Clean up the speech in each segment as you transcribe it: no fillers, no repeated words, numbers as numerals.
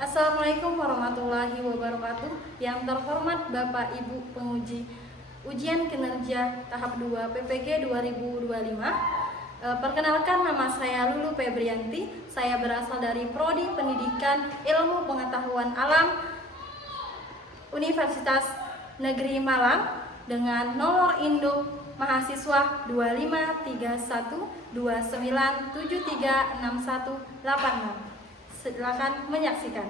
Assalamualaikum warahmatullahi wabarakatuh. Yang terhormat Bapak Ibu penguji ujian kinerja tahap 2 PPG 2025. Perkenalkan, nama saya Lulu Febrianti. Saya berasal dari Prodi Pendidikan Ilmu Pengetahuan Alam Universitas Negeri Malang dengan nomor induk mahasiswa 253129736186. Silakan menyaksikan.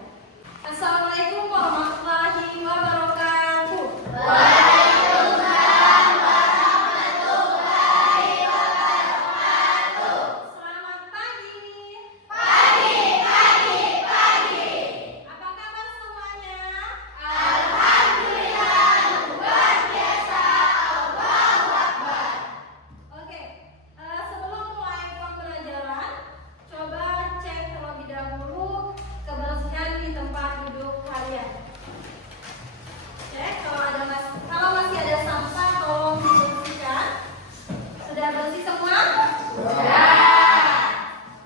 Assalamualaikum warahmatullahi wabarakatuh. Waalaikumsalam warahmatullahi wabarakatuh. Selamat pagi. Pagi. Apa kabar semuanya? Alhamdulillah, luar biasa. Allahu Akbar. Oke, sebelum mulai pembelajaran, coba cek terlebih dahulu kebersihan di tempat duduk kalian. Cek kalau masih ada sampah, tolong dibersihkan. Sudah bersih semua?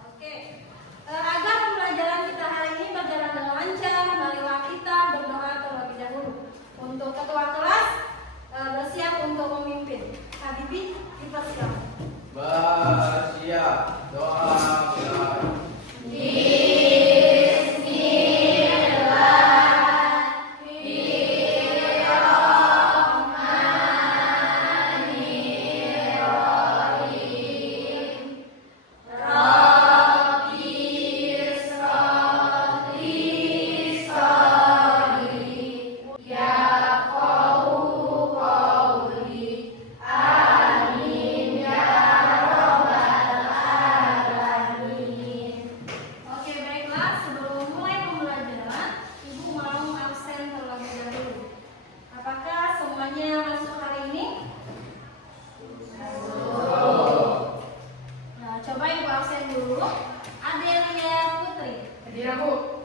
Oke. Agar pembelajaran kita hari ini berjalan dengan lancar, marilah kita berdoa terlebih dahulu. Untuk ketua kelas bersiap untuk memimpin. Habibie, dipersilakan. Bersiap, doa mulai. Oke, baiklah. Sebelum mulai pembelajaran, Ibu mau absen terlebih dahulu. Apakah semuanya masuk hari ini? Nah, coba Ibu absen dulu. Adelia Putri, Hadir Bu.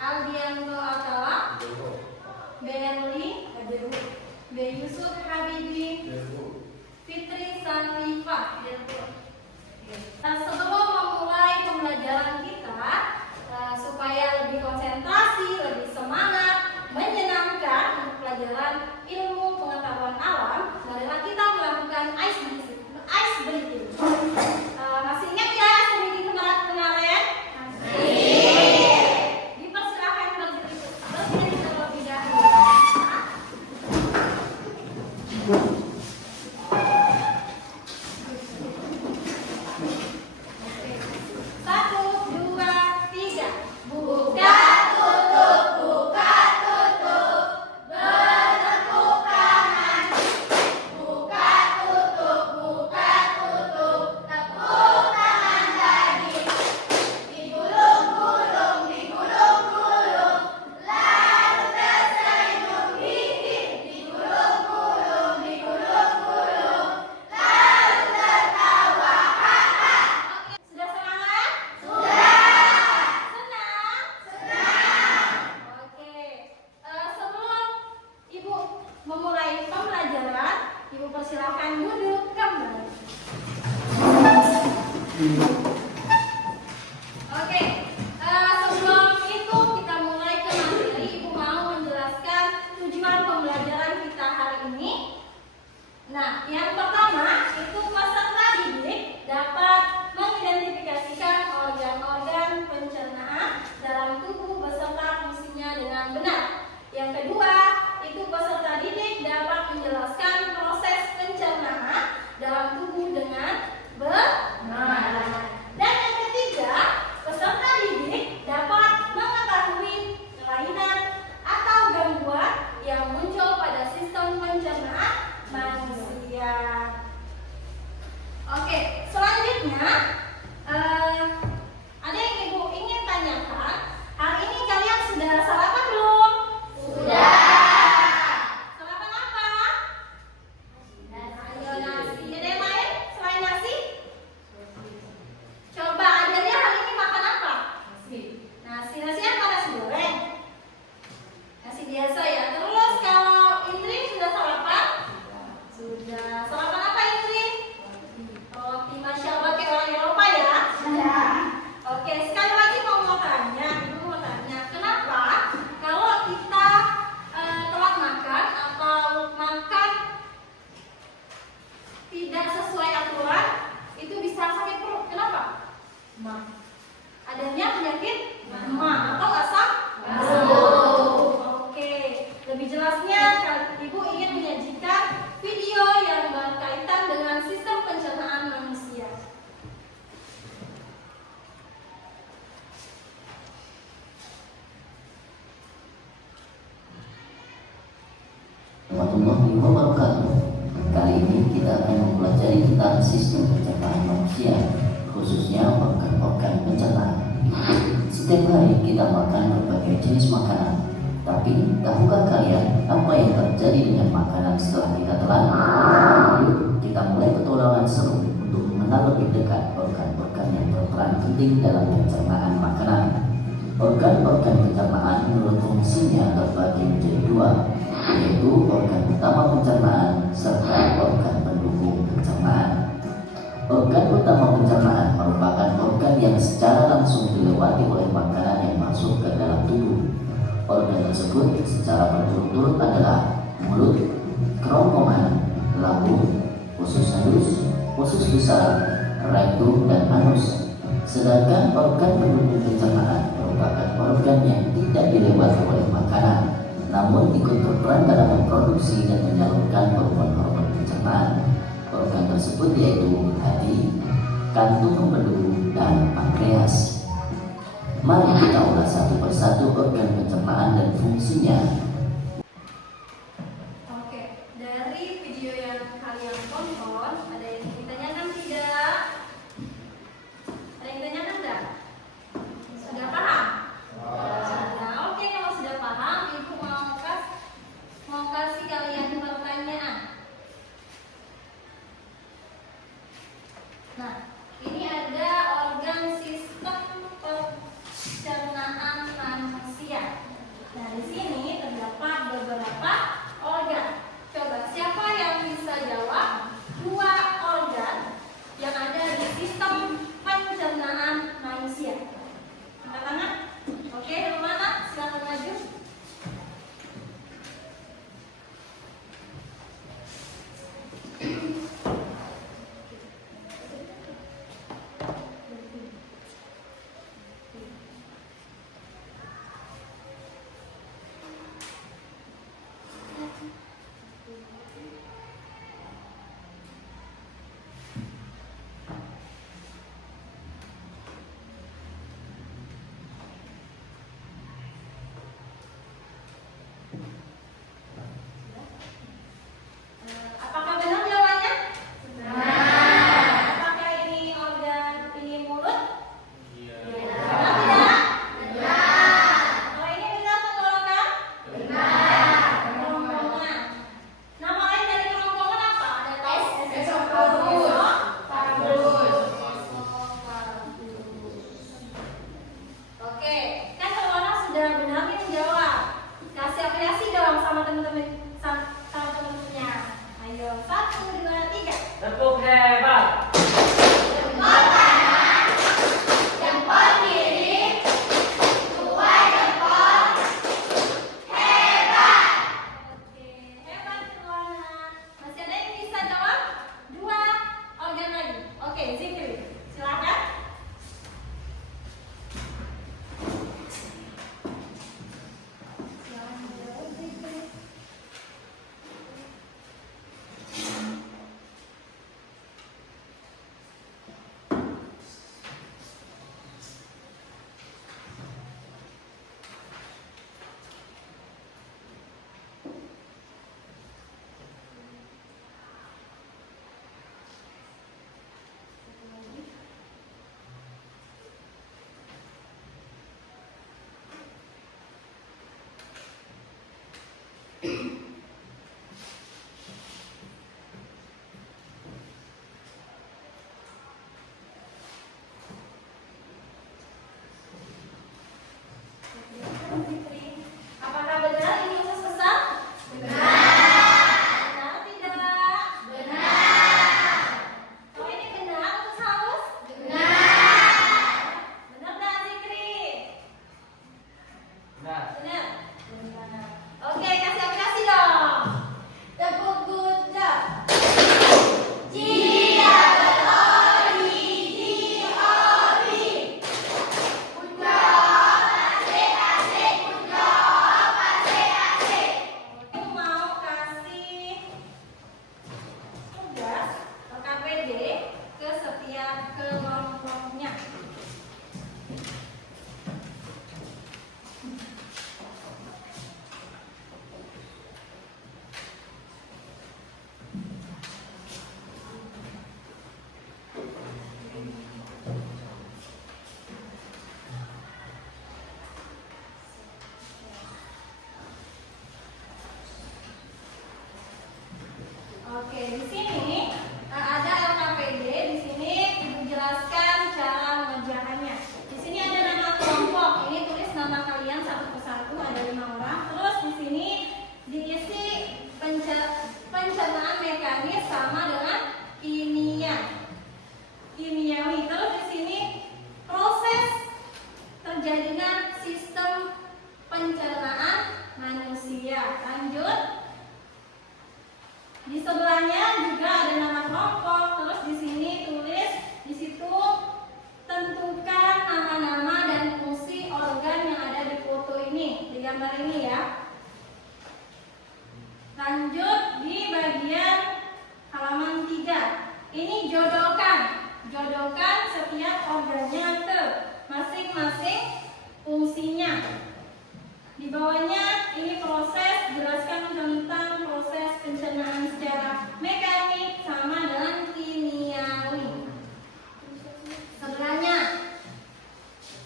Aldianto Atala, Berli, B. Yusuf Habibie, Fitri Sanifah. Nah, sebelum memulai pembelajaran kita, supaya lebih konsentrasi, lebih semangat, menyenangkan untuk pelajaran ilmu pengetahuan alam, marilah kita melakukan ice breathing. Masih ingat ya ice breathing kemarin? Dipersilakan berdiri terlebih dahulu. Ma. Adanya penyakit ma atau asam Oke, lebih jelasnya Ibu ingin menyajikan video yang berkaitan dengan sistem pencernaan manusia. Warahmatullahi wabarakatuh. Kali ini kita akan mempelajari tentang sistem pencernaan manusia, khususnya organ-organ pencernaan. Setiap hari kita makan berbagai jenis makanan. Tapi tahukah kalian apa yang terjadi dengan makanan setelah kita telan? Yuk, kita mulai petualangan seru untuk mengenal lebih dekat organ-organ yang berperan penting dalam pencernaan makanan. Organ-organ pencernaan menurut fungsinya terbagi menjadi dua, yaitu organ utama pencernaan serta organ pendukung pencernaan. Organ utama pencernaan merupakan organ yang secara langsung dilewati oleh makanan yang masuk ke dalam tubuh. Organ tersebut secara berturut-turut adalah mulut, kerongkongan, lambung, usus halus, usus besar, rektum, dan anus. Sedangkan organ pendukung pencernaan merupakan organ yang tidak dilewati oleh makanan, namun ikut berperan dalam memproduksi dan menyalurkan hormon-hormon pencernaan. Organ tersebut yaitu hati, kantung empedu, dan pankreas. Mari kita ulas satu persatu organ pencernaan dan fungsinya. Oke, dari video yang kalian tonton, ada yang ditanyakan tidak? Ada yang ditanyakan tidak? Sudah paham? Sudah. Oke, kalau sudah paham, Ibu mau kasih kalian pertanyaan. Nah, ini ada organ sistem pencernaan manusia. Nah, di sini terdapat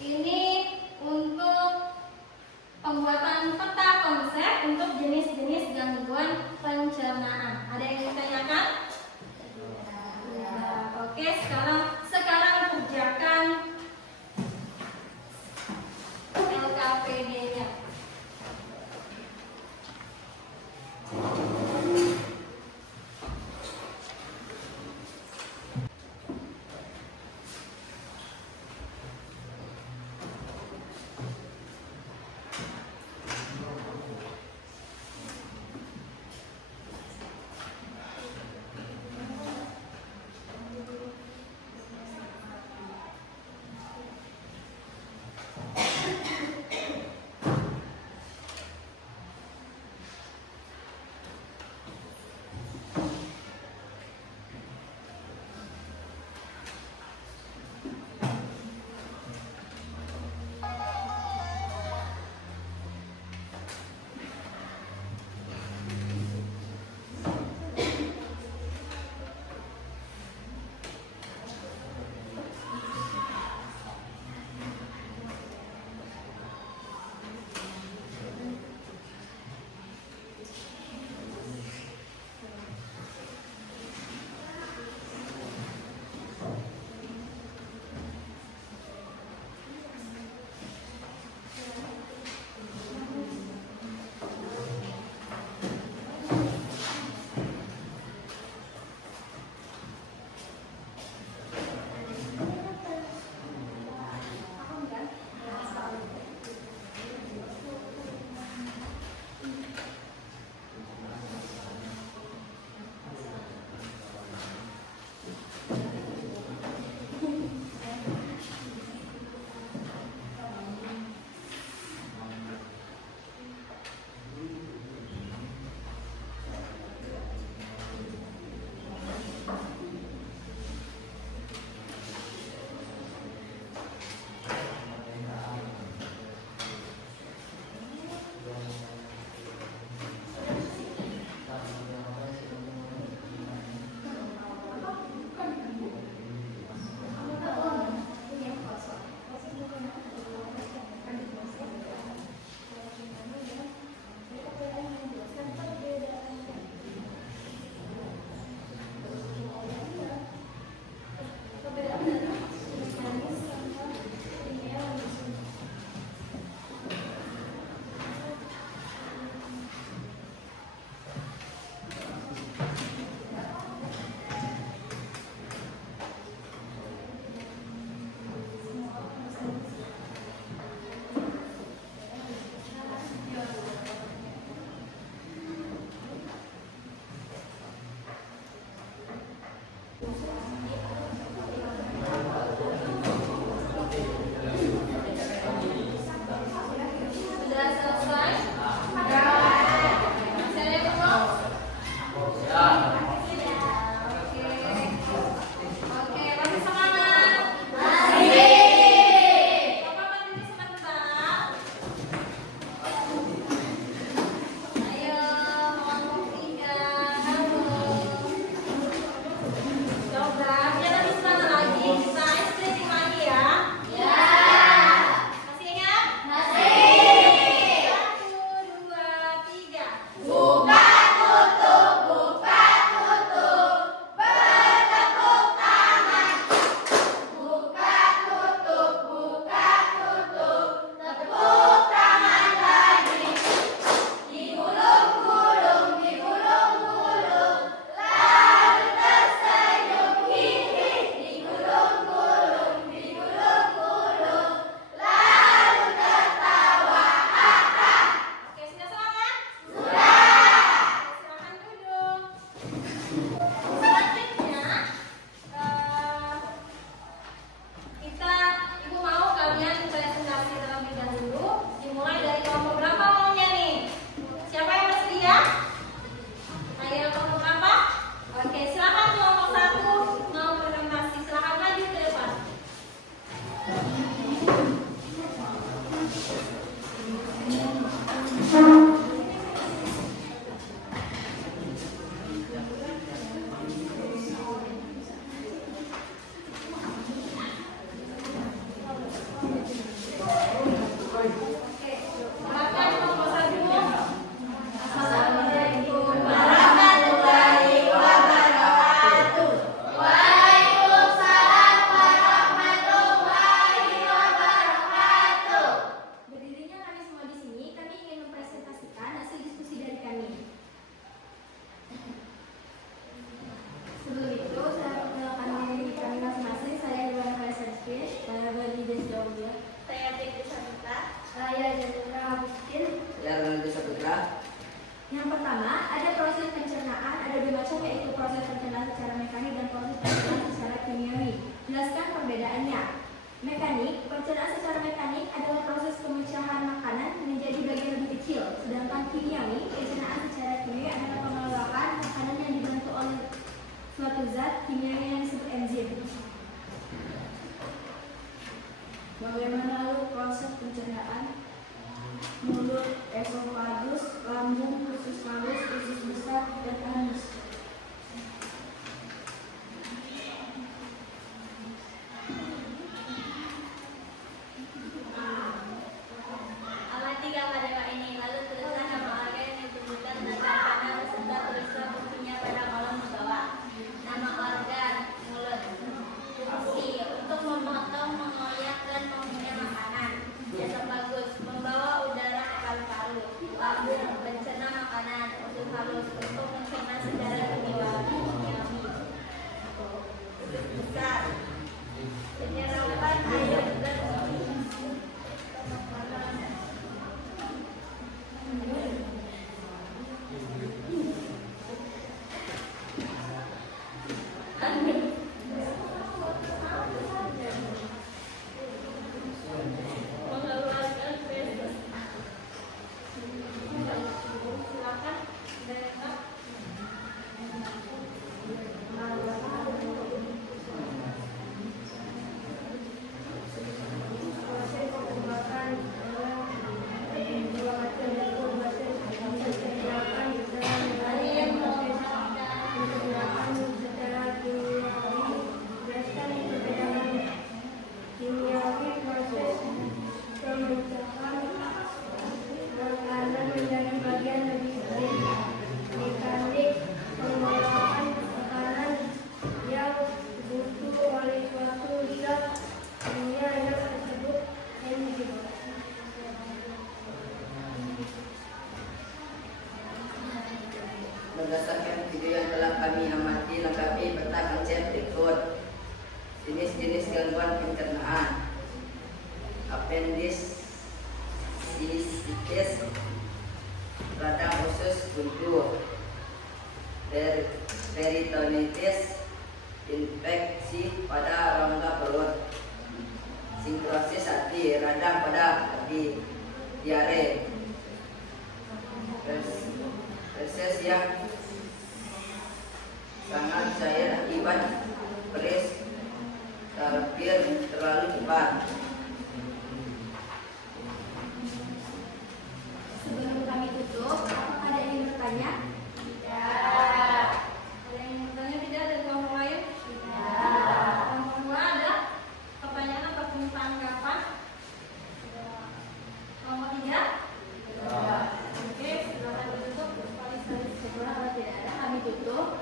Ini untuk pembuatan peta konsep untuk jenis-jenis gangguan pencernaan. Ada yang ditanyakan? Ya, oke, sekarang kerjakan LKPD-nya. Fauzia. Saya Fitri Sanita. Saya Jendra Agustin. Saya Ronaldo Saputra. Yang pertama, ada proses pencernaan, ada dua macam, yaitu proses pencernaan secara mekanik dan proses pencernaan secara kimiawi. Jelaskan perbedaannya. Mekanik, pencernaan secara mekanik adalah proses pemecahan makanan menjadi bagian lebih kecil, sedangkan kimiawi, pencernaan secara kimiawi adalah pengelolaan makanan yang dibantu oleh suatu zat kimiawi yang disebut enzim. Bagaimana lalu proses pencernaan? Mulut, esofagus, lambung, usus halus, usus besar, dan anus. Amati gambar dewa ini, lalu tuliskan nama organ yang ditunjukkan dengan panel serta tuliskan fungsinya pada kolom di bawah. Nama organ, mulut. Fungsi, untuk memotong, mengoyak, dan mengunyah makanan. Esofagus, membawa udara ke paru-paru. Lambung, mencerna makanan. Usus halus, untuk mencerna secara kimiawi. Usus besar, menyerapkan air dan mengeluarkan feses. Silakan direkam. Berdasarkan video yang telah kami amati, lengkapi peta konsep berikut. Jenis-jenis gangguan pencernaan. Appendicitis, radang usus buntu, peritonitis, infeksi pada rongga perut, sinkrosis hati, radang pada hati, diare, feses yang sangat cair akibat beres talbir terlalu cepat. Sebelum kami tutup, apakah ada yang ingin bertanya? Tidak. Ada yang ingin bertanya tidak dari kelompok lain? Tidak. Kelompok dua ada pertanyaan ataupun tanggapan? Kelompok tiga? Oke, silakan ditutup. Kalau tidak ada, kami tutup.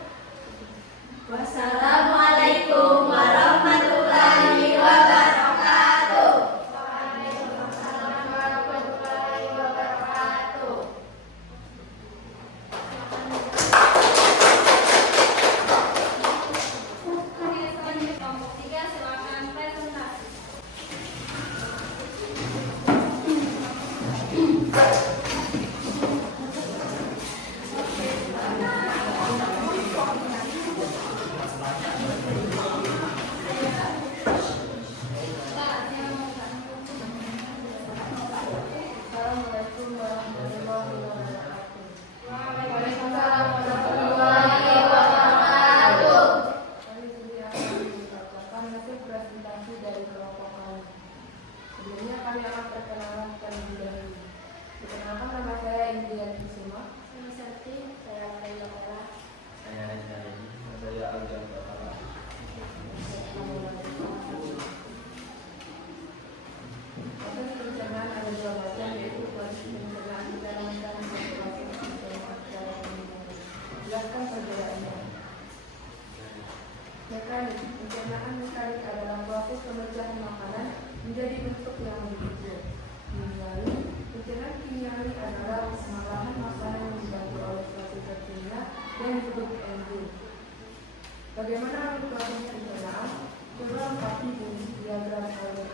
Wassalamualaikum warahmatullahi wabarakatuh. Waalaikumsalam warahmatullahi wabarakatuh. Oke, selanjutnya kelompok tiga, silakan presentasi. Assalamualaikum warahmatullahi wabarakatuh. Waalaikumsalam warahmatullahi wabarakatuh. Kami juga akan membacakan hasil presentasi dari kelompok kami. Sebelumnya kami akan perkenalan terlebih dahulu. Perkenalkan, nama saya Indrian Kusuma. Saya Serti, saya Maria Mela. Saya Rizky, saya Aljan Batara. Proses pencernaan ada dua macam, yaitu proses pencernaan secara mekanik dan proses pencernaan secara kimiawi. Jelaskan perbedaannya. Mekanik, pencernaan mekanik adalah proses pemecahan makanan menjadi bentuk yang lebih kecil. Kimiawi, pencernaan kimiawi adalah pengolahan makanan yang dibantu oleh suatu zat kimia yang disebut enzim. Bagaimana proses pencernaan? Coba lengkapi diagram berikut.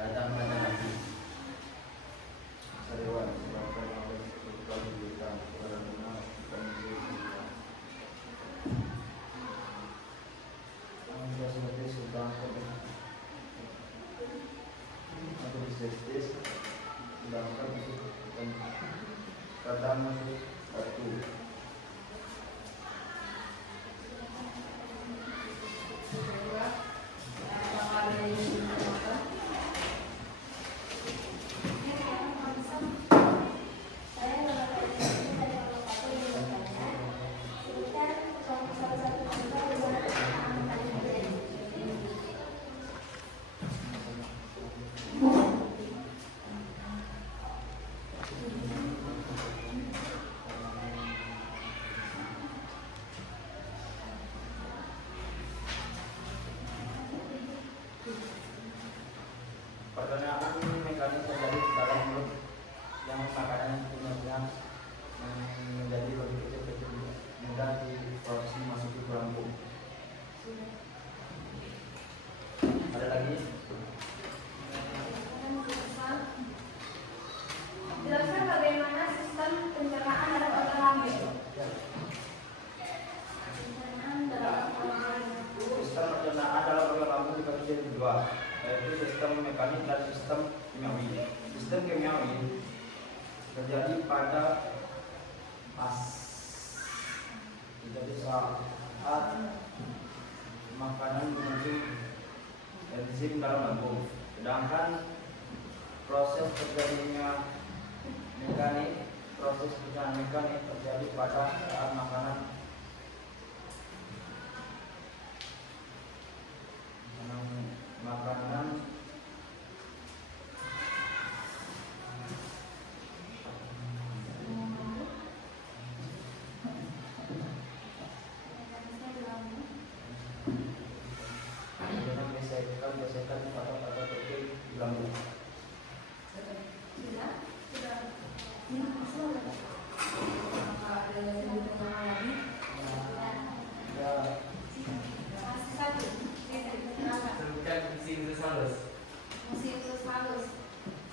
datang pada lagi Sarewan sebabkan Allah suka diberikan kepada benar dan diberikan Anda sebagai sultan atau bisnis sedangkan kadang satu pertanyaan mekanik terjadi di dalam mulut yang makanan punya menjadi lebih kecil mudah diproses masuki ke lambung. Ada lagi? Jelaskan bagaimana sistem pencernaan dalam organ lambung. Sistem pencernaan dalam organ lambung dibagi jadi dua, yaitu sistem mekanik dan sistem kimiawi. Sistem kimiawi terjadi pada saat makanan mengandung enzim dalam lambung. Sedangkan proses terjadinya proses pencernaan mekanik terjadi pada saat makanan gesekan pada protein di lambung. Sebutkan fungsi usus halus. Fungsi usus halus.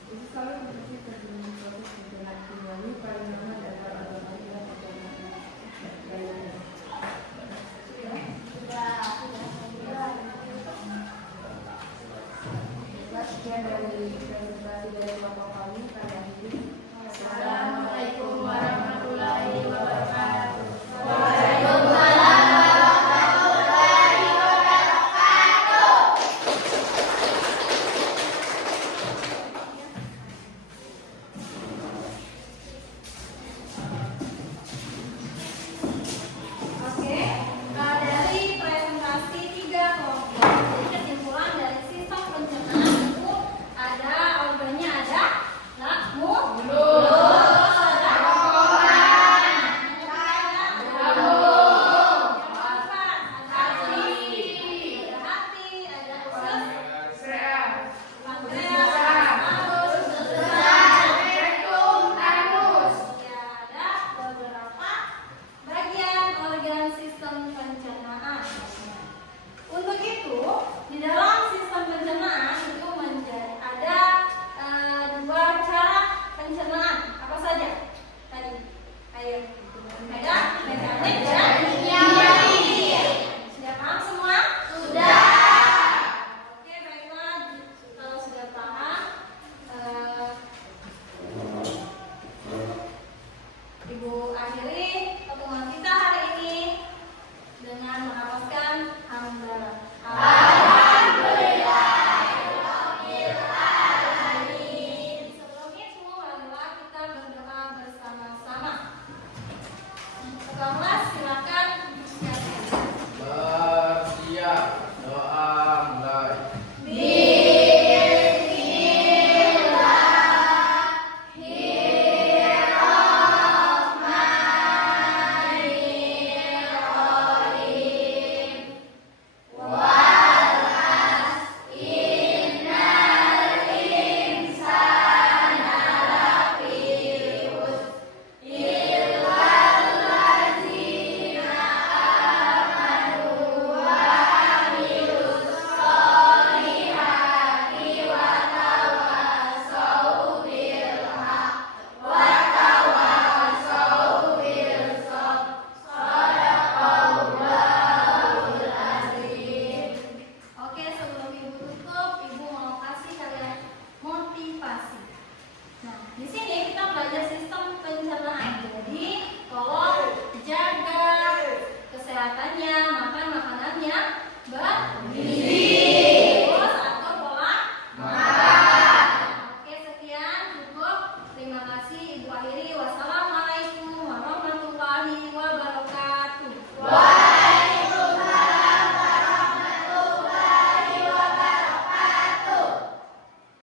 Usus halus berfungsi sebagai proses pencernaan kimiawi pada nama dan organ organ pencernaan. Sekian dari presentasi dari Bapak kami pada hari ini. Assalamualaikum warahmatullahi wabarakatuh.